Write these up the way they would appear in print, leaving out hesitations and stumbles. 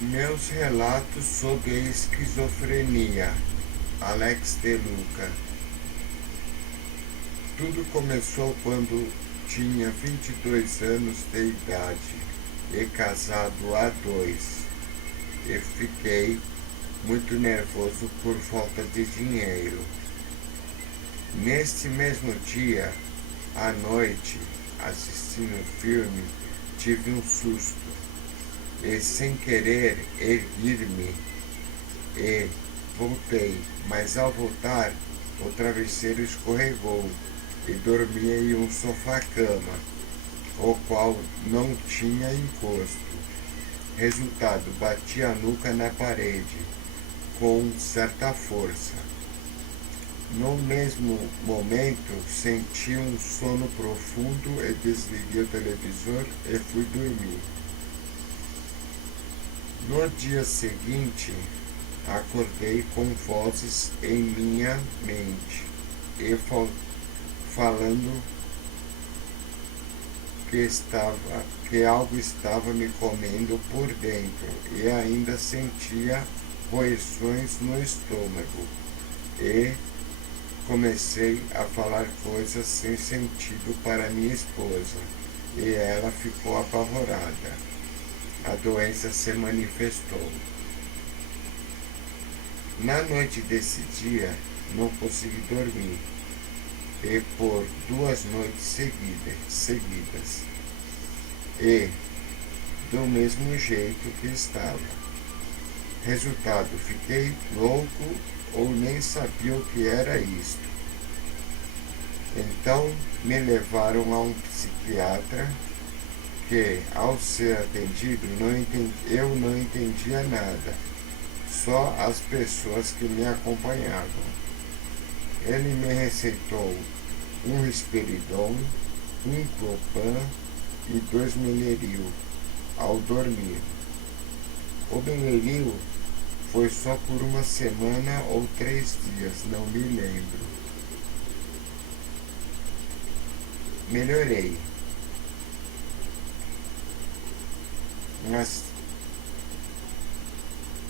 Meus relatos sobre a esquizofrenia. Alex De Luca. Tudo começou quando tinha 22 anos de idade e casado há 2. E fiquei muito nervoso por falta de dinheiro. Neste mesmo dia, à noite, assistindo o filme, tive um susto e, sem querer, ergui-me e voltei, mas ao voltar, o travesseiro escorregou e dormia em um sofá-cama, o qual não tinha encosto. Resultado, bati a nuca na parede, com certa força. No mesmo momento, senti um sono profundo e desliguei o televisor e fui dormir. No dia seguinte, acordei com vozes em minha mente e falando que algo estava me comendo por dentro e ainda sentia roeções no estômago. E comecei a falar coisas sem sentido para minha esposa e ela ficou apavorada. A doença se manifestou. Na noite desse dia, não consegui dormir e por 2 noites seguidas e do mesmo jeito que estava. Resultado, fiquei louco ou nem sabia o que era isto. Então me levaram a um psiquiatra que, ao ser atendido, eu não entendia nada, só as pessoas que me acompanhavam. Ele me receitou um risperidon, um clopan e 2 meleril ao dormir. O meleril foi só por 1 semana ou 3 dias, não me lembro. Melhorei,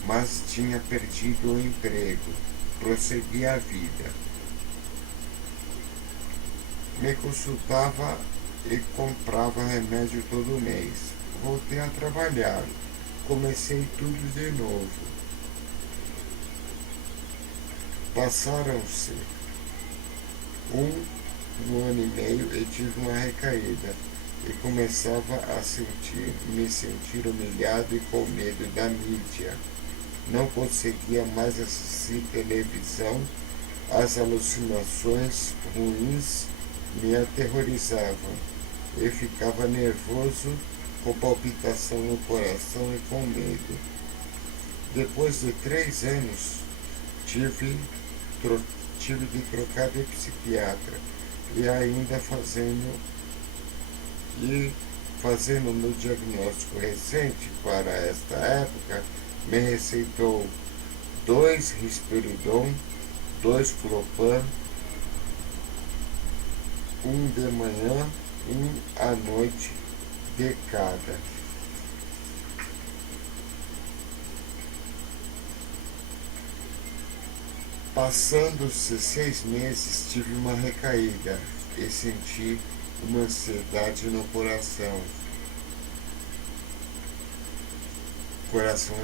mas tinha perdido o emprego. Prossegui a vida. Me consultava e comprava remédio todo mês. Voltei a trabalhar. Comecei tudo de novo. Passaram-se um ano e meio e tive uma recaída. E começava a me sentir humilhado e com medo da mídia. Não conseguia mais assistir televisão, as alucinações ruins me aterrorizavam. Eu ficava nervoso, com palpitação no coração e com medo. Depois de 3 anos, tive de trocar de psiquiatra e ainda fazendo meu diagnóstico recente para esta época, me receitou 2 risperidon, 2 clopan, 1 de manhã, 1 à noite de cada. Passando-se 6 meses, tive uma recaída e senti uma ansiedade no coração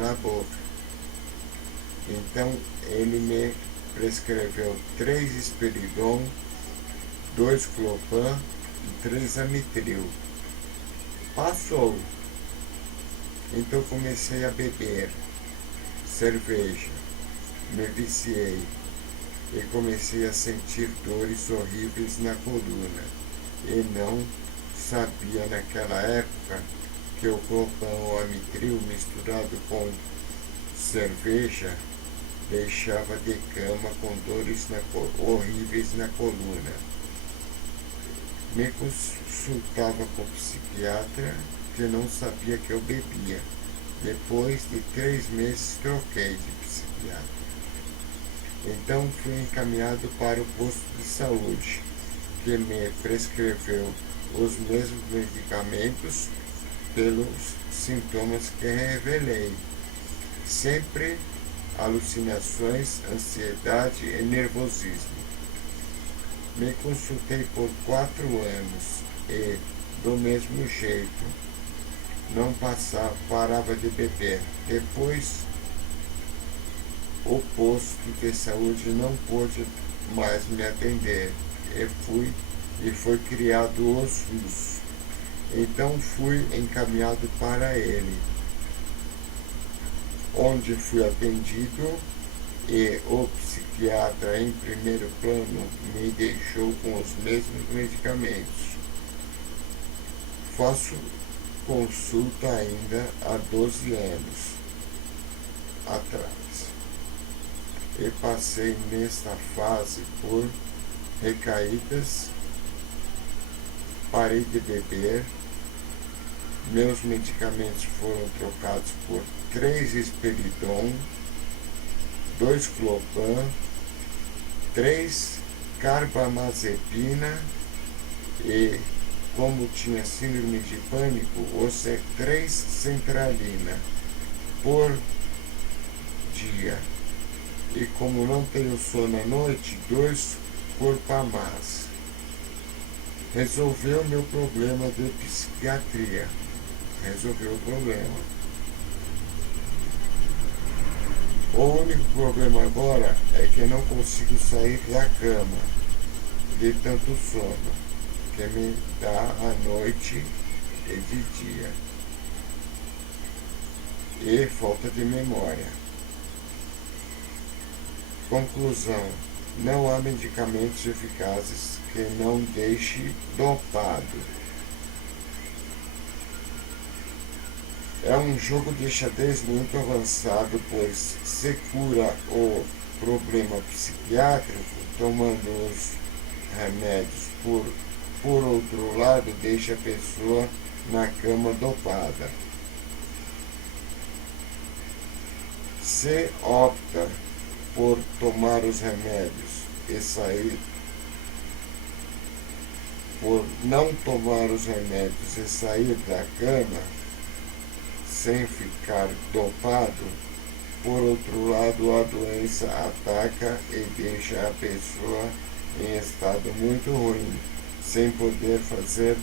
na boca. Então ele me prescreveu 3 esperidon, 2 clopan e 3 amitril. Passou. Então comecei a beber cerveja, me viciei e comecei a sentir dores horríveis na coluna. E não sabia naquela época que o clopan ou amitril misturado com cerveja deixava de cama com dores horríveis na coluna. Me consultava com o psiquiatra que não sabia que eu bebia. Depois de 3 meses troquei de psiquiatra. Então fui encaminhado para o posto de saúde, que me prescreveu os mesmos medicamentos pelos sintomas que revelei. sempre alucinações, ansiedade e nervosismo. Me consultei por 4 anos e, do mesmo jeito, não parava de beber. Depois, o posto de saúde não pôde mais me atender e foi criado o SUS. Então fui encaminhado para ele, onde fui atendido e o psiquiatra em primeiro plano me deixou com os mesmos medicamentos. Faço consulta ainda há 12 anos atrás e passei nesta fase por recaídas, parei de beber, meus medicamentos foram trocados por 3 Esperidon, 2 Clopan, 3 carbamazepina e, como tinha síndrome de pânico, 3 centralina por dia. E como não tenho sono à noite, 2 Corpamaz. Resolveu meu problema de psiquiatria. Resolveu o problema. O único problema agora é que eu não consigo sair da cama de tanto sono que me dá à noite e de dia. E falta de memória. Conclusão: não há medicamentos eficazes que não deixe dopado. É um jogo de xadrez muito avançado, pois se cura o problema psiquiátrico tomando os remédios. Por outro lado, deixa a pessoa na cama dopada. Se opta por tomar os remédios e sair, por não tomar os remédios e sair da cama sem ficar dopado, por outro lado, a doença ataca e deixa a pessoa em estado muito ruim, sem poder fazer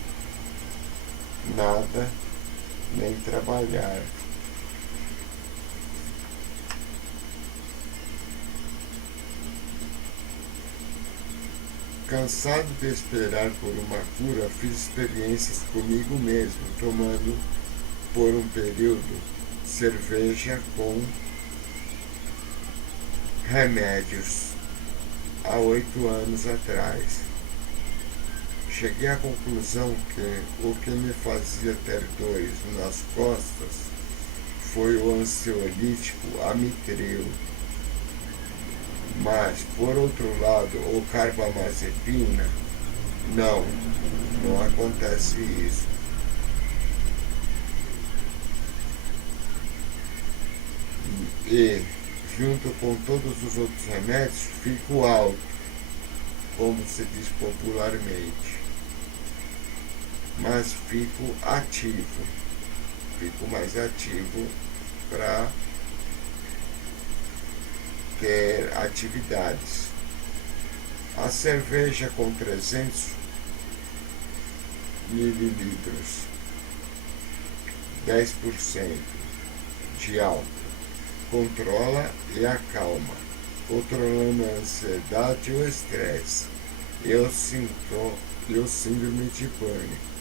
nada nem trabalhar. Cansado de esperar por uma cura, fiz experiências comigo mesmo, tomando por um período cerveja com remédios há 8 anos atrás. Cheguei à conclusão que o que me fazia ter dores nas costas foi o ansiolítico Amitril. Mas, por outro lado, o carbamazepina, não acontece isso. E, junto com todos os outros remédios, fico alto, como se diz popularmente. Mas fico ativo, fico mais ativo para ter atividades. A cerveja com 300 mililitros, 10% de álcool, controla e acalma, controlando a ansiedade e o estresse e o síndrome de pânico.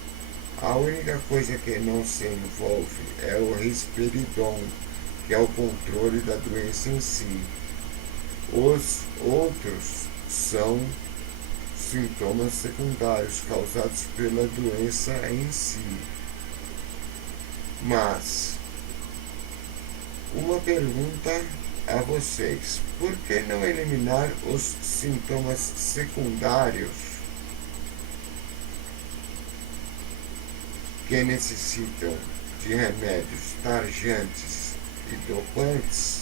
A única coisa que não se envolve é o risperidon, que é o controle da doença em si. Os outros são sintomas secundários causados pela doença em si. Mas, uma pergunta a vocês: por que não eliminar os sintomas secundários que necessitam de remédios tarjantes e dopantes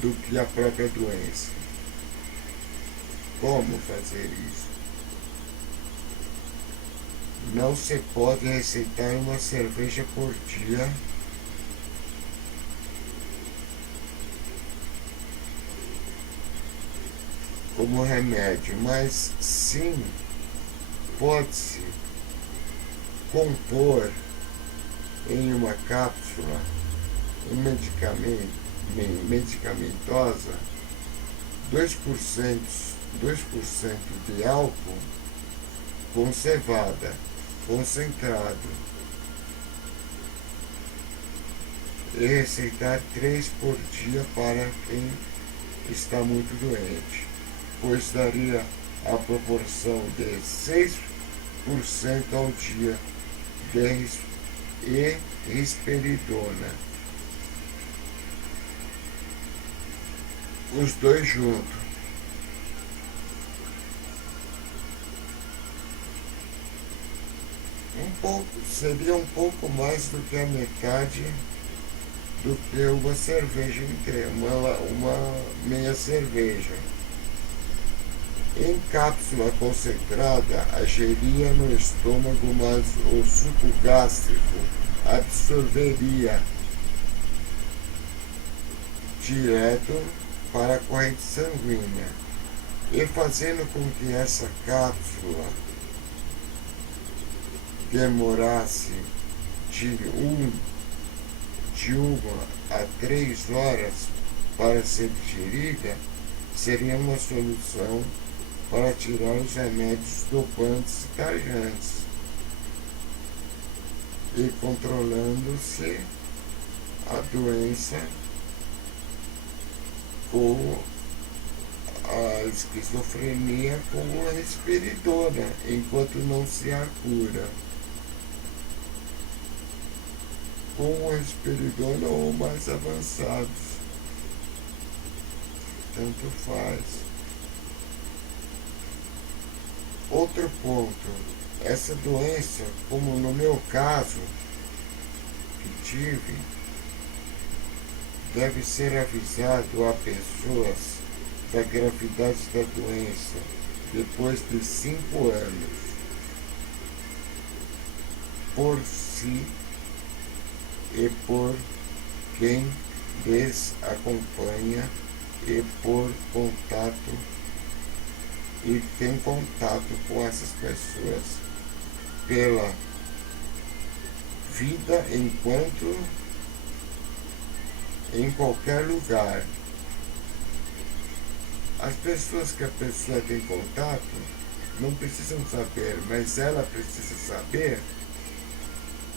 do que a própria doença? Como fazer isso? Não se pode receitar uma cerveja por dia como remédio, mas sim pode-se compor em uma cápsula medicamentosa 2% de álcool com cevada concentrado e receitar 3 por dia para quem está muito doente, pois daria a proporção de 6% ao dia de risperidona. Os dois juntos. Seria um pouco mais do que a metade do que uma cerveja inteira, uma meia cerveja. Em cápsula concentrada, agiria no estômago, mas o suco gástrico absorveria direto para a corrente sanguínea, e fazendo com que essa cápsula demorasse de 1 a 3 horas para ser digerida, seria uma solução para tirar os remédios dopantes e tarjantes, e controlando-se a doença com a esquizofrenia com a risperidona, enquanto não se há cura. Com a risperidona ou mais avançados, tanto faz. Outro ponto, essa doença, como no meu caso, que tive, deve ser avisado a pessoas da gravidade da doença depois de 5 anos, por si e por quem lhes acompanha e por contato e tem contato com essas pessoas pela vida enquanto em qualquer lugar. As pessoas que a pessoa tem contato não precisam saber, mas ela precisa saber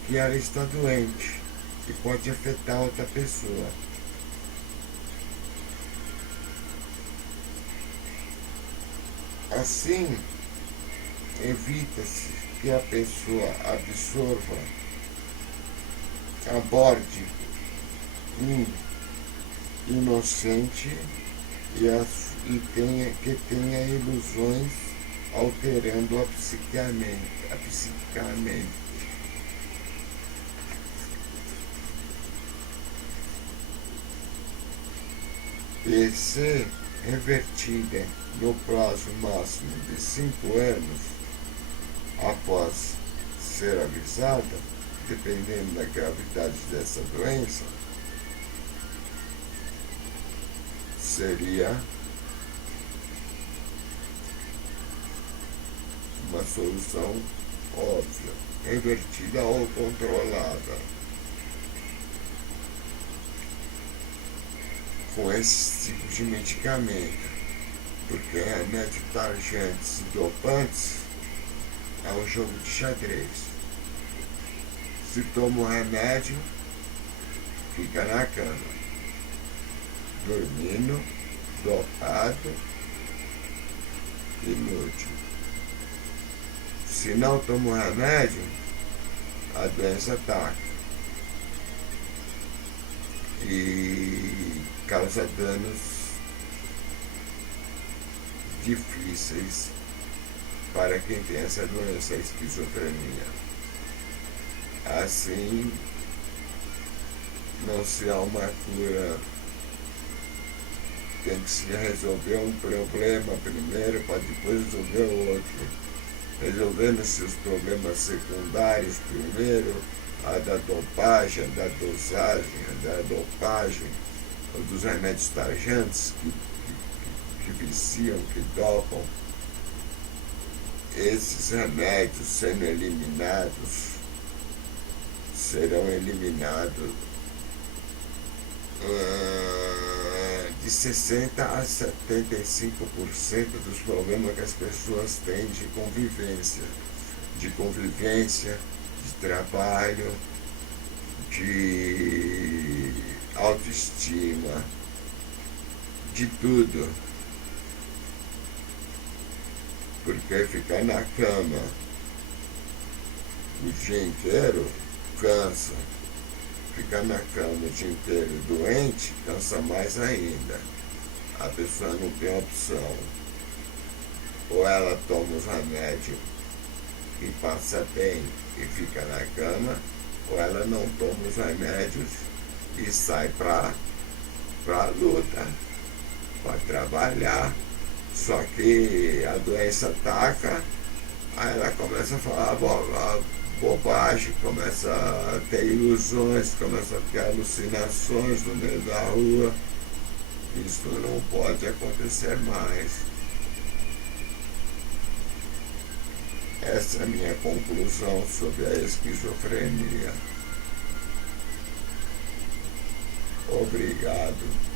que ela está doente e pode afetar outra pessoa. Assim, evita-se que a pessoa absorva, aborde um inocente e tenha ilusões, alterando a psiquicamente. E se revertida no prazo máximo de 5 anos após ser avisada, dependendo da gravidade dessa doença, seria uma solução óbvia, revertida ou controlada, com esse tipo de medicamento, porque remédios tarjantes e dopantes é um jogo de xadrez. Se toma o remédio, fica na cama, dormindo, dopado, inútil. Se não toma o remédio, a doença ataca e causa danos difíceis para quem tem essa doença, a esquizofrenia. Assim, não se há uma cura. Tem que se resolver um problema primeiro para depois resolver o outro. resolvendo seus problemas secundários primeiro, a da dopagem, a da dosagem, a da dopagem, dos remédios tarjantes que viciam, que dopam. Esses remédios sendo eliminados, serão eliminados de 60% a 75% dos problemas que as pessoas têm de convivência, de trabalho, de autoestima, de tudo. Porque ficar na cama o dia inteiro cansa. Ficar na cama o dia inteiro doente cansa mais ainda. A pessoa não tem opção. Ou ela toma os remédios e passa bem e fica na cama, ou ela não toma os remédios e sai para luta, para trabalhar. Só que a doença ataca, aí ela começa a falar bobagem, começa a ter ilusões, começa a ter alucinações no meio da rua. Isso não pode acontecer mais. Essa é a minha conclusão sobre a esquizofrenia. Obrigado.